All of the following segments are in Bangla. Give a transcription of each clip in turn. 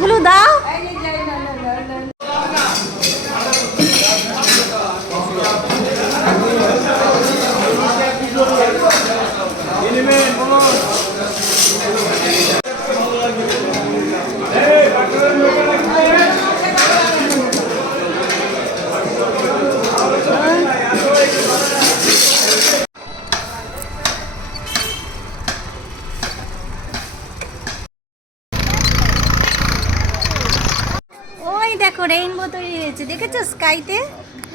গুলো দাও। ওই দেখো রেইনবো তৈরি হয়েছে, দেখেছো স্কাইতে?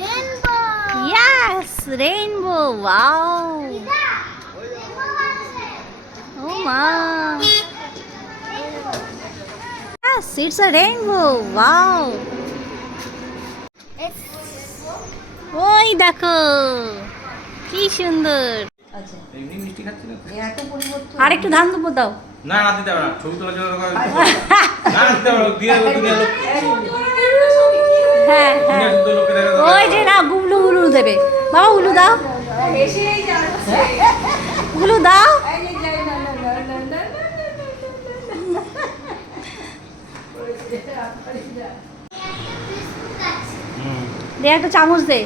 রেইনবো। ইয়াস, রেইনবো। ওয়াও, ও মা, yes, it's a rainbow. Wow. ওই দেখো কি সুন্দর। আচ্ছা, এমনি মিষ্টি খাচ্ছি না। এত পরিবর্তন। আর একটু ধান দুপুর দাও। না না দিতে পারো না, ছবি তোলার জন্য না দিতে পারো, দিয়ে দেবো দুনিয়া লোক। হ্যাঁ হ্যাঁ, ওই যে না গুবলু উলু দেবে। বাবা উলু দাও, উলু দাও। দে একটা চামচ দে।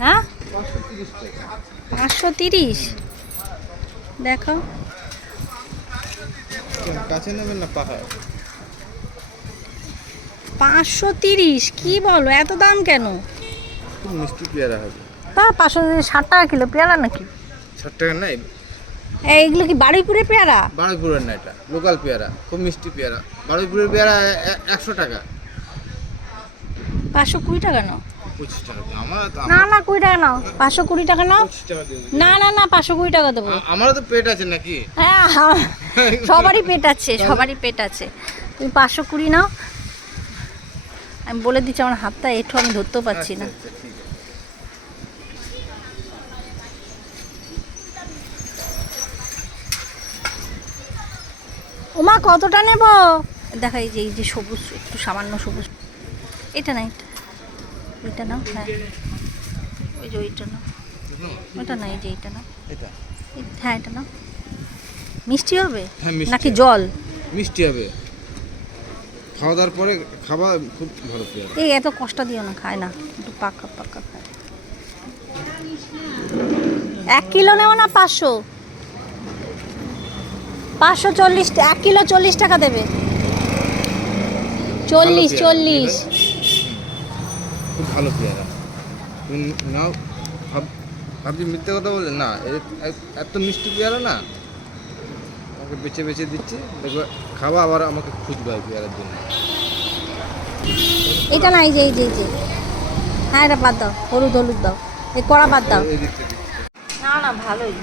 হ্যাঁ 530। দেখো কাছে নেবেন না পাহাড়? 530, কি বলো এত দাম কেন? খুব মিষ্টি পেয়ারা হবে। তা 560 টাকা কিলো পেয়ারা নাকি? 60 টাকা নাই, এইগুলো কি বারুইপুরে পেয়ারা? বারুইপুরের না, এটা লোকাল পেয়ারা, খুব মিষ্টি পেয়ারা। বারুইপুরের পেয়ারা 100 টাকা। 520 টাকা নাও। 25 টাকা আমার তো। না না 20 টাকা নাও, 520 টাকা নাও। 25 টাকা দিয়ে দিন। না না না 520 টাকা দেবো। আমারও তো পেট আছে নাকি? হ্যাঁ সবারই পেট আছে, সবারই পেট আছে। তুমি 520 নাও। আমি বলে দিচ্ছি, আমার হাতটা একটু আমি ধরতেও পারছি না। আচ্ছা, ঠিক আছে। ওমা কতটা নেব? দেখা এই যে সবুজ, একটু সামান্য সবুজ। এটা না, এটা নাও। হ্যাঁ ওই যে ওইটা নাও। ওটা না, এই যে এইটা নাও। এটা হ্যাঁ এটা নাও। মিষ্টি হবে হ্যাঁ, মিষ্টি নাকি হবে। জল? মিষ্টি হবে, খাওয়া দাওয়ার পরে খাওয়া খুব ভালো পেয়ারা। এই এত কষ্ট দিও না, খায় না, একটু পাকা পাকা খায়। 1 কিলো নেব না 500? 540, 1 কিলো 40 টাকা দেবে। 40। খুব ভালো পেয়ারা, তুমি নাও। ভাবছি মিথ্যে কথা বলে না, এত মিষ্টি পেয়ারা না, আমাকে বেছে বেছে দিচ্ছি, দেখবে খাওয়া আবার আমাকে খুঁজবে ওই পেয়ারার জন্য। এটা না, এই যে হ্যাঁ এটা বাদ দাও, হলুদ দাও, এই কড়া বাদ দাও। এই দিকটা না না ভালোই।